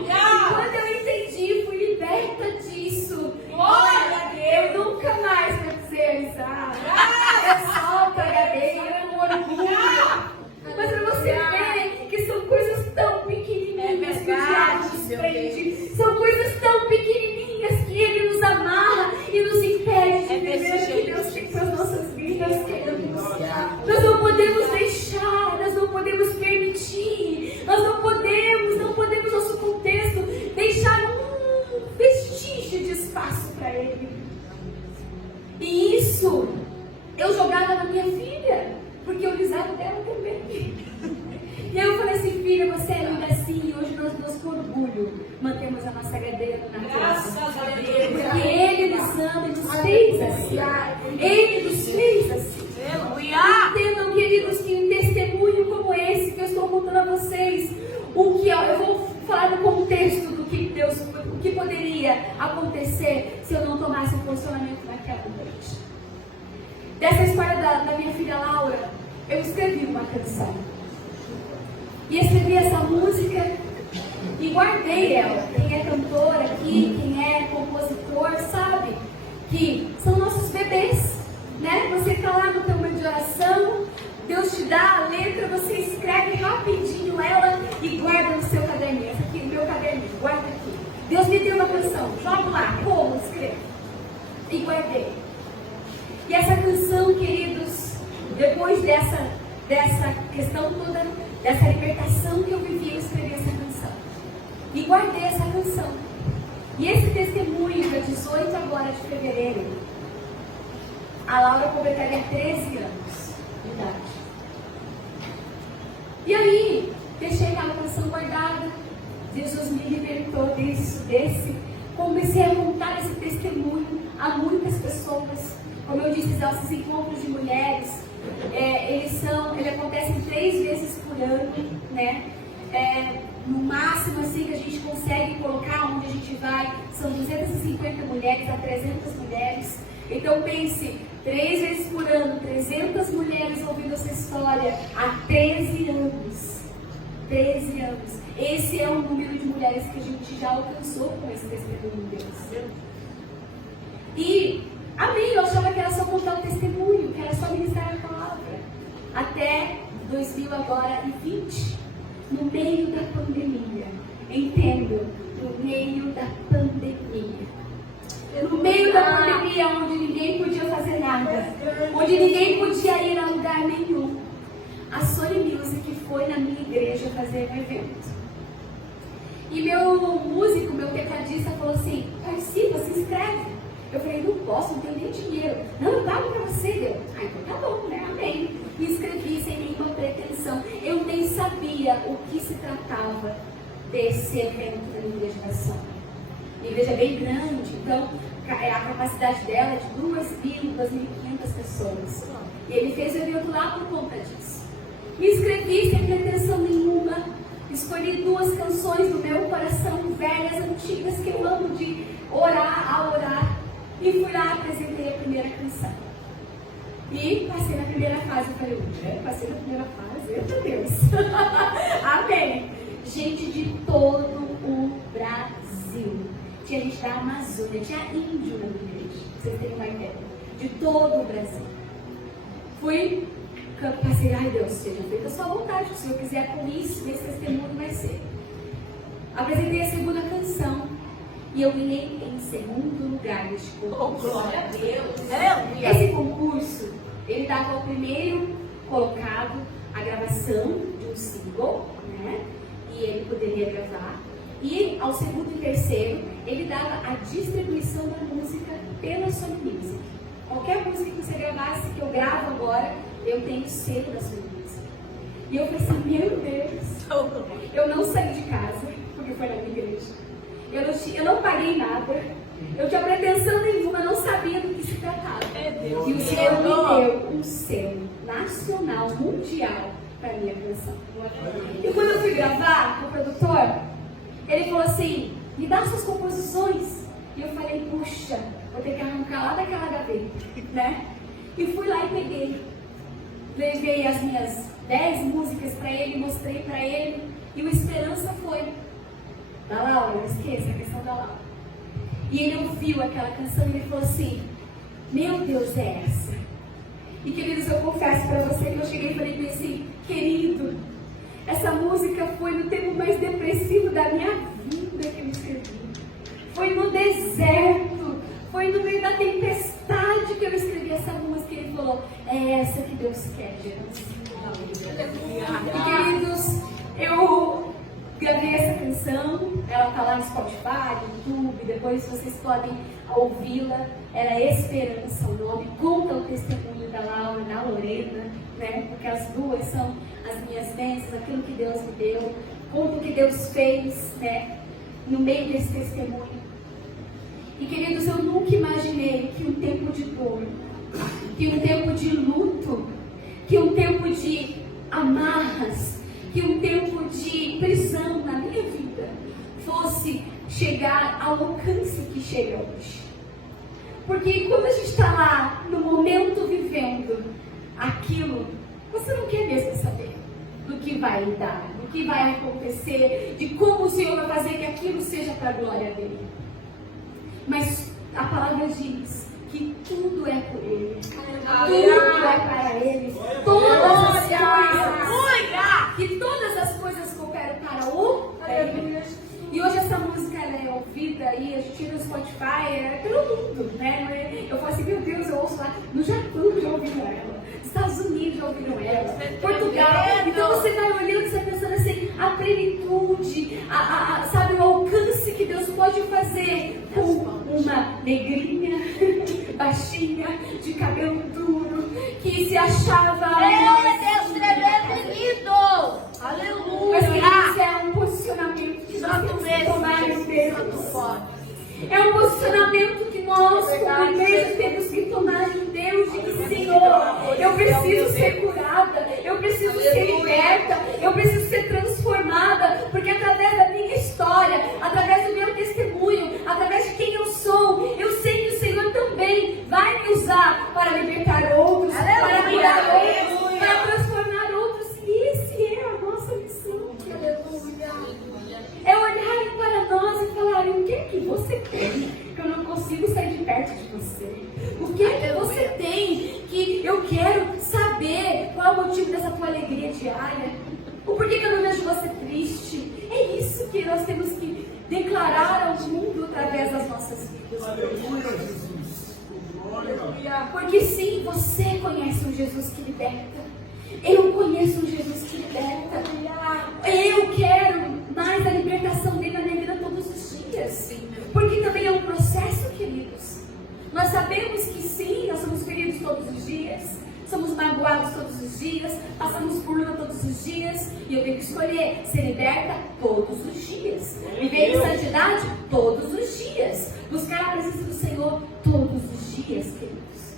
E quando eu entendi, fui liberta disso. Eu nunca mais vou dizer alisar. Eu solto a gadeira com orgulho. Mas para você ver que são coisas tão pequenininhas que o diabo nos prende. São coisas tão pequenininhas que ele nos amarra e nos impede de viver o que Deus tem para as nossas vidas, queridos. Nós não podemos deixar, nós não podemos permitir, nós não podemos nosso contexto, deixar um vestígio de espaço para ele. E isso eu jogava na minha filha, porque eu alisava dela também. E eu falei assim, filha, você é linda assim, e hoje nós duas com orgulho mantemos a nossa gadeira na casa. Graças a Deus. assim. Ele nos fez assim. Entendam, queridos, que um testemunho como esse que eu estou contando a vocês, eu vou falar no contexto do que Deus, o que poderia acontecer se eu não tomasse um posicionamento naquela noite. Dessa história da minha filha Laura, eu escrevi uma canção. E escrevi essa música e guardei ela. Quem é cantor aqui, quem é compositor, sabe que são nossos bebês, né? Você está lá no teu momento de oração, Deus te dá a letra, você escreve rapidinho ela e guarda no seu caderninho. Esse aqui, meu caderninho, guarda aqui. Deus me deu uma canção, joga lá, como escrevo. E guardei. E essa canção, queridos, depois dessa questão toda, dessa libertação que eu vivi, eu escrevi essa canção. E guardei essa canção. E esse testemunho, dia 18 agora de fevereiro, a Laura completaria 13 anos de idade. E aí, deixei aquela canção guardada. Jesus me libertou disso, comecei a contar esse testemunho a muitas pessoas. Como eu disse, esses encontros de mulheres, ele acontecem 3 vezes por ano, né? No máximo assim que a gente consegue colocar onde a gente vai, são 250 mulheres a 300 mulheres. Então pense, 3 vezes por ano, 300 mulheres ouvindo essa história há 13 anos. 13 anos. Esse é o número de mulheres que a gente já alcançou com esse testemunho de Deus. E, amém, eu achava que era só contar o testemunho, que era só ministrar a palavra. Até 2020, no meio da pandemia. Entendo, no meio da pandemia. No meio da pandemia, onde ninguém podia fazer nada, onde ninguém podia ir a lugar nenhum, a Sony Music foi na minha igreja fazer um evento. E meu músico, meu tecladista falou assim: participa, se inscreve. Eu falei: não posso, não tenho nem dinheiro. Não, eu pago pra você. Deu. Então tá bom, né? Amém. Me inscrevi sem nenhuma pretensão. Eu nem sabia o que se tratava desse evento da minha igreja da Sony. A igreja é bem grande, então a capacidade dela é de 2.000, 2.500 pessoas. E ele fez o evento lá por conta disso. Me inscrevi sem pretensão nenhuma. Escolhi 2 canções do meu coração, velhas, antigas, que eu amo de orar. E fui lá, apresentei a primeira canção. E passei na primeira fase. Eu falei: passei na primeira fase? Meu Deus! Amém! Gente de todo o Brasil. Tinha gente da Amazônia, tinha índio na minha igreja, pra vocês terem uma ideia. De todo o Brasil. Fui, passei: ai Deus, seja feita a sua vontade, se o Senhor quiser com isso, esse testemunho vai ser. Apresentei a segunda canção e eu ganhei em segundo lugar neste concurso. Glória a Deus! Esse concurso, ele dava ao primeiro colocado a gravação de um single, né? E ele poderia gravar. E ao segundo e terceiro, ele dava a distribuição da música pela Sony Music. Qualquer música que você gravasse, que eu gravo agora, eu tenho selo da Sony Music. E eu falei assim: meu Deus, eu não saí de casa, porque foi na minha igreja. Eu não paguei nada, eu tinha pretensão nenhuma, eu não sabia do que se tratava. E o Senhor me deu um selo nacional, mundial, para a minha canção. E quando eu fui gravar com o produtor, ele falou assim: me dá suas composições. E eu falei: puxa, vou ter que arrancar lá daquela gaveta, né? E fui lá e peguei. Levei as minhas 10 músicas para ele, mostrei para ele. E o Esperança foi da Laura, não esqueça a questão da Laura. E ele ouviu aquela canção e ele falou assim: meu Deus, é essa. E queridos, eu confesso para você que eu cheguei e falei para ele assim: querido, essa música foi no tempo mais depressivo da minha vida que eu escrevi. Foi no deserto, foi no meio da tempestade que eu escrevi essa música. E ele falou: é essa que Deus quer, Jesus. E queridos, eu gravei essa canção, ela está lá no Spotify, no YouTube, depois vocês podem ouvi-la. Ela é Esperança, o nome, conta o testemunho da Laura, da Lorena, né? Porque as duas são as minhas bênçãos, aquilo que Deus me deu, conta o que Deus fez, né? No meio desse testemunho. E queridos, eu nunca imaginei que um tempo de dor, que um tempo de luto, que um tempo de amarras, que um tempo de prisão na minha vida fosse chegar ao alcance que chega hoje. Porque quando a gente está lá no momento vivendo aquilo, você não quer mesmo saber do que vai dar, do que vai acontecer, de como o Senhor vai fazer que aquilo seja para a glória dele. Mas a palavra diz que tudo é por Ele, tudo é para Ele, todas as coisas cooperam para o bem. E hoje essa música ela é ouvida aí, a gente tira no Spotify, é pelo mundo, né? Eu falo assim, meu Deus, eu ouço lá no Japão, já ouviram ela, Estados Unidos já ouviram ela, Portugal. Então você vai olhando e você pensando assim, a plenitude, sabe, o alcance que Deus pode fazer com uma negrinha, baixinha, de cabelo duro, que se achava... Deus, tremendo lindo! Aleluia! Mas isso é um posicionamento que nós temos que tomar em Deus. É um posicionamento que nós, como igreja, temos que tomar em Deus. De que, Senhor, eu preciso ser curada, eu preciso ser liberta, eu preciso ser transformada, porque através da minha história, através do meu testemunho, através de quem eu sou, eu sei que o Senhor também vai me usar para libertar outros, para curar outros, para transformar outros. E esse é a nossa missão. É olharem para nós e falarem: o que é que você tem que eu não consigo sair de perto de você? O que é que você tem que eu quero saber qual é o motivo dessa tua alegria diária? O porquê que eu não vejo você triste? É isso que nós temos que declarar ao mundo através das nossas vidas. Porque sim, você conhece um Jesus que liberta. Eu conheço um Jesus que liberta. Eu quero mais a libertação dele na minha vida todos os dias. Porque também é um processo, queridos. Nós sabemos que sim, nós somos feridos todos os dias. Somos magoados todos os dias. Passamos por luta todos os dias. E eu tenho que escolher ser liberta todos os dias. Viver em santidade todos os dias. Buscar a presença do Senhor todos os dias, queridos.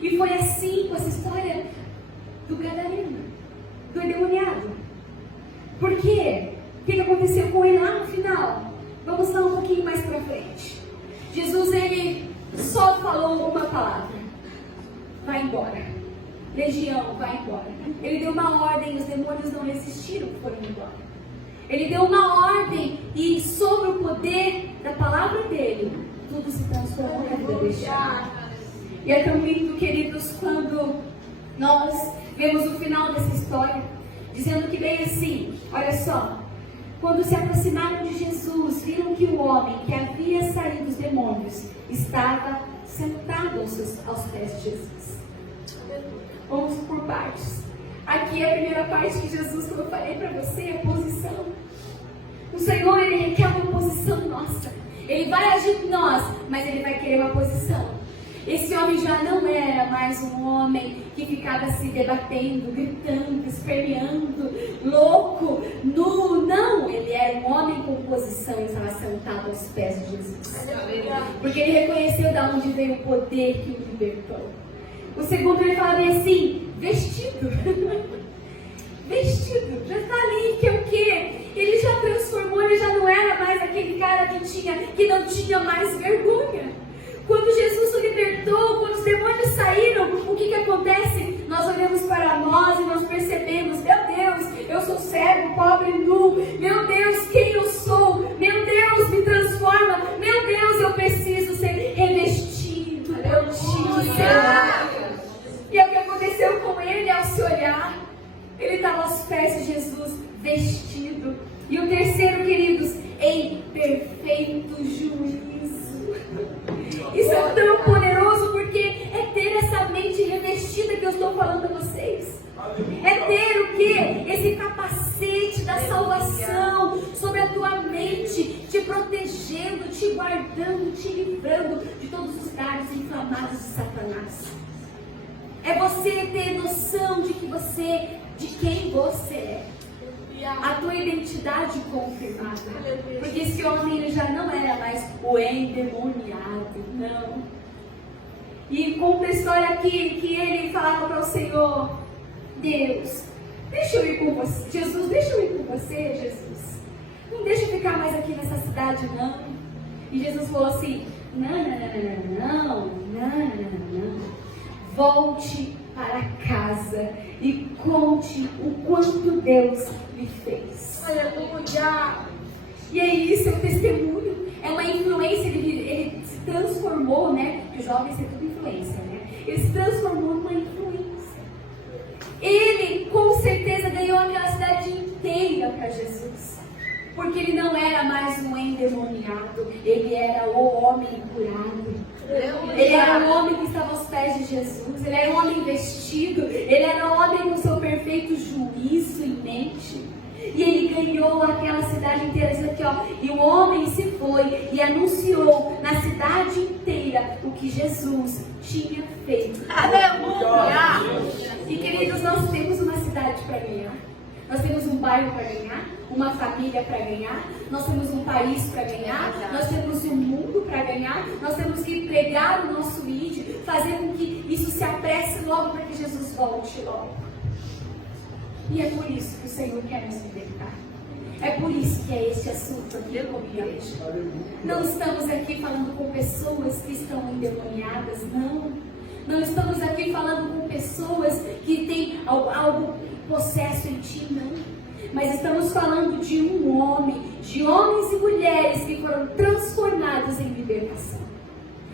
E foi assim com essa história do gadareno, do endemoniado. Por quê? O que aconteceu com ele lá no final? Vamos lá um pouquinho mais pra frente. Jesus, ele só falou uma palavra: vai embora. Legião, vai embora. Ele deu uma ordem, os demônios não resistiram, foram embora. Ele deu uma ordem e sobre o poder da palavra dele, tudo se transformou na vida deste homem. E é tão lindo, queridos, quando nós vemos o final dessa história, dizendo que bem assim, olha só: quando se aproximaram de Jesus, viram que o homem que havia saído dos demônios estava sentado aos pés de Jesus. Vamos por partes. Aqui é a primeira parte que Jesus, como eu falei para você, é a posição. O Senhor, ele requer uma posição nossa. Ele vai agir em nós, mas ele vai querer uma posição. Esse homem já não era mais um homem que ficava se debatendo, gritando, esperneando, louco, nu. Não, ele era um homem com posição e estava sentado aos pés de Jesus. Porque ele reconheceu de onde veio o poder que o libertou. O segundo, ele fala bem assim: vestido. Vestido, já está ali, que é o quê? Ele já transformou, ele já não era mais aquele cara que não tinha mais vergonha. Quando Jesus o libertou, quando os demônios saíram, o que acontece? Nós olhamos para nós e nós percebemos: meu Deus, eu sou cego, pobre, nu. Meu Deus, quem eu sou? Meu Deus, me transforma. Meu Deus, eu preciso ser revestido. Eu preciso ser. E é o que aconteceu com ele ao se olhar. Ele estava aos pés de Jesus, vestido. E o terceiro, queridos, em perfeito juízo. Isso é tão poderoso, porque é ter essa mente revestida que eu estou falando a vocês. É ter o quê? Esse capacete da salvação sobre a tua mente, te protegendo, te guardando, te livrando de todos os dardos inflamados de Satanás. É você ter noção de quem você é. a tua identidade confirmada. Porque esse homem ele já não era mais o endemoniado, não. E conta a história aqui que ele falava para o Senhor: Deus, deixa eu ir com você. Jesus, deixa eu ir com você, Jesus. Não deixa eu ficar mais aqui nessa cidade, não. E Jesus falou assim: não. Volte para casa e conte o quanto Deus lhe fez. Aleluia! E é isso, é um testemunho, é uma influência. Ele se transformou, né? Porque os jovens têm tudo influência, né? Ele se transformou numa influência. Ele, com certeza, ganhou aquela cidade inteira para Jesus. Porque ele não era mais um endemoniado, ele era o homem curado. Ele era um homem que estava aos pés de Jesus, ele era um homem vestido, ele era um homem com seu perfeito juízo em mente. E ele ganhou aquela cidade inteira. Diz aqui, ó, e o homem se foi e anunciou na cidade inteira o que Jesus tinha feito. Aleluia! E queridos, nós temos uma cidade para ganhar. Nós temos um bairro para ganhar, uma família para ganhar, nós temos um país para ganhar, nós temos um mundo para ganhar, nós temos que pregar o nosso ID, fazer com que isso se apresse logo para que Jesus volte logo. E é por isso que o Senhor quer nos libertar. É por isso que é este assunto aqui como igreja. Não estamos aqui falando com pessoas que estão endemoniadas, não. Não estamos aqui falando com pessoas que têm algo possesso em ti, não. Mas estamos falando de um homem, de homens e mulheres que foram transformados em libertação.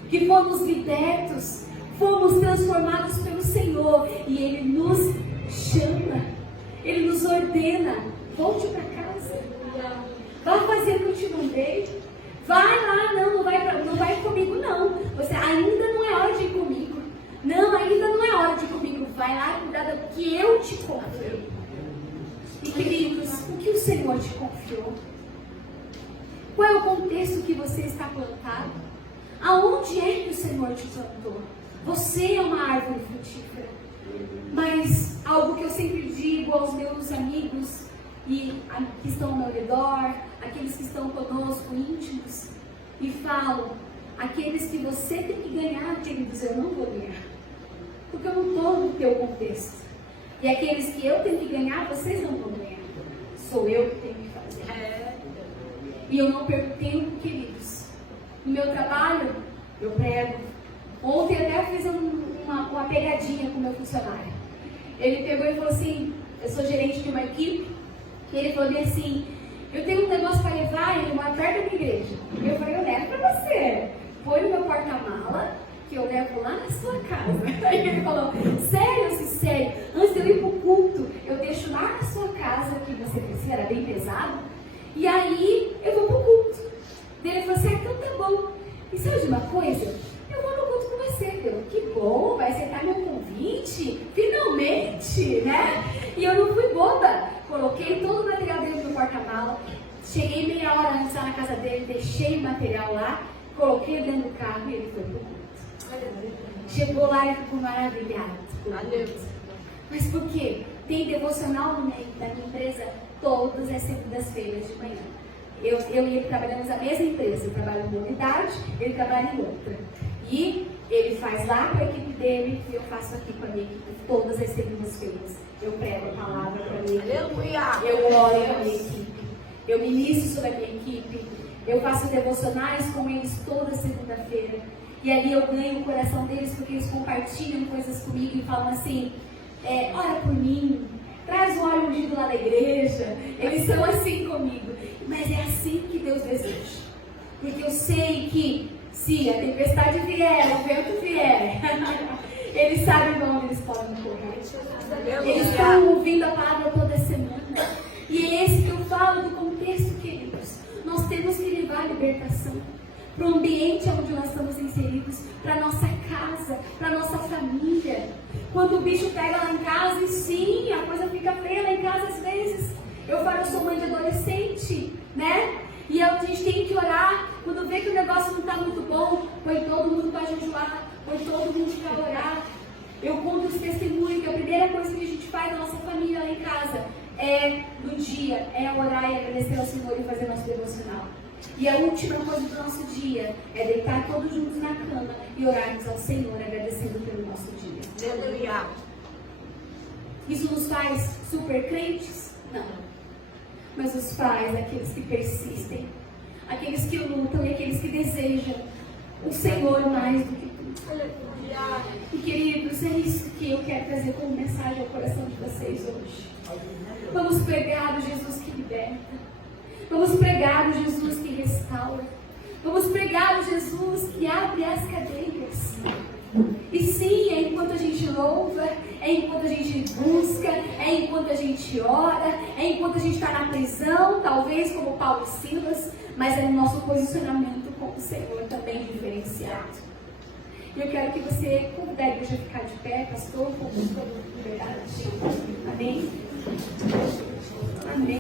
Que fomos libertos, fomos transformados pelo Senhor. E Ele nos chama, Ele nos ordena: volte para casa, vá fazer o que eu te mandei. Vai lá, não vai comigo não. Você ainda não é hora de ir comigo. Não, ainda não é hora de ir comigo. Vai lá e cuidar do que eu te confiei. E queridos, o que o Senhor te confiou? Qual é o contexto que você está plantado? Aonde é que o Senhor te plantou? Você é uma árvore frutífera. Mas algo que eu sempre digo aos meus amigos e que estão ao meu redor, aqueles que estão conosco, íntimos, e falo: aqueles que você tem que ganhar, queridos, eu não vou ganhar. Porque eu não estou no teu contexto. E aqueles que eu tenho que ganhar, vocês não vão ganhar. Sou eu que tenho que fazer. E eu não perco tempo, queridos. No meu trabalho, eu prego. Ontem até fiz uma pegadinha com o meu funcionário. Ele pegou e falou assim: eu sou gerente de uma equipe. E ele falou assim: eu tenho um negócio para levar, ele mora perto da minha igreja. E eu falei: eu levo para você. Põe no meu porta-mala, que eu levo lá na sua casa. Aí ele falou: sério? Eu disse: sério. Antes de eu ir para o culto, eu deixo lá na sua casa, que você precisa, era bem pesado. E aí eu vou para o culto. Daí ele falou assim: então tá bom. E sabe de uma coisa? Eu vou no culto com você. Eu: que bom, vai aceitar meu convite? Finalmente, né? E eu não fui boba. Coloquei todo o material dele no porta-mala. Cheguei meia hora antes lá na casa dele, deixei o material lá, coloquei dentro do carro e ele foi pro culto. Chegou lá e ficou maravilhado. Mas por quê? Tem devocional da minha empresa todas as segundas-feiras de manhã. Eu e ele trabalhamos na mesma empresa. Eu trabalho em uma unidade, ele trabalha em outra. E ele faz lá com a equipe dele e eu faço aqui com a minha equipe todas as segundas-feiras. Eu prego a palavra para mim. Eu oro para a minha equipe. Eu ministro sobre a minha equipe. Eu faço devocionais com eles toda segunda-feira. E ali eu ganho o coração deles porque eles compartilham coisas comigo e falam assim: ora por mim, traz o óleo ungido lá da igreja. Eles são assim comigo. Mas é assim que Deus deseja. Porque eu sei que se a tempestade vier, o vento vier, eles sabem onde eles podem correr. Eles estão ouvindo a palavra toda semana. E é esse que eu falo do contexto, queridos. Nós temos que levar a libertação para o ambiente onde nós estamos inseridos, para a nossa casa, para a nossa família. Quando o bicho pega lá em casa, e sim, a coisa fica feia lá em casa às vezes. Eu falo, eu sou mãe de adolescente, né? E a gente tem que orar. Quando vê que o negócio não está muito bom, põe todo mundo para jejuar, põe todo mundo para orar. Eu conto esse testemunho que a primeira coisa que a gente faz na nossa família lá em casa no dia é orar e agradecer ao Senhor e fazer nosso devocional. E a última coisa do nosso dia é deitar todos juntos na cama e orarmos ao Senhor, agradecendo pelo nosso dia. Aleluia. Isso nos faz super crentes? Não. Mas nos faz aqueles que persistem, aqueles que lutam e aqueles que desejam o Senhor mais do que tudo. Aleluia. E queridos, é isso que eu quero trazer como mensagem ao coração de vocês hoje. Vamos pregar o Jesus que liberta. Vamos pregar o Jesus que restaura. Vamos pregar o Jesus que abre as cadeias. E sim, é enquanto a gente louva, é enquanto a gente busca, é enquanto a gente ora, é enquanto a gente está na prisão, talvez como Paulo e Silas, mas é no nosso posicionamento com o Senhor também diferenciado. E eu quero que você convide a igreja a ficar de pé, pastor, com toda liberdade. Amém? Amém.